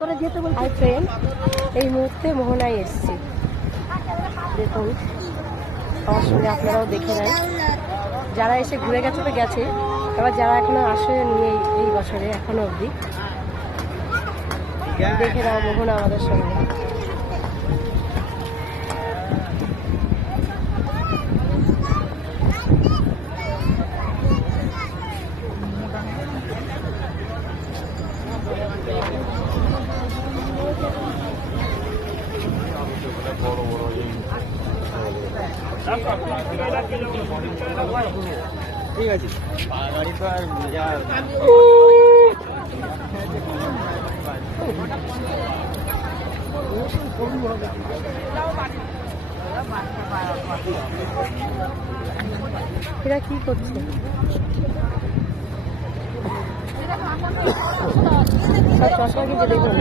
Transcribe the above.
Hi friend, এই মুহূর্তে মোহনায় এসছি। দেখুন, আমার সঙ্গে আপনারাও দেখে নেন। যারা এসে ঘুরে গেছে তো গেছে, এবার যারা এখনো আসেনি এই বছরে এখনো অবধি, দেখে নাও মোহনা আমাদের সঙ্গে। ঠিক আছে, গাড়ি তো আর এরা কি করছে? চশমা কিন্তু দেখুন।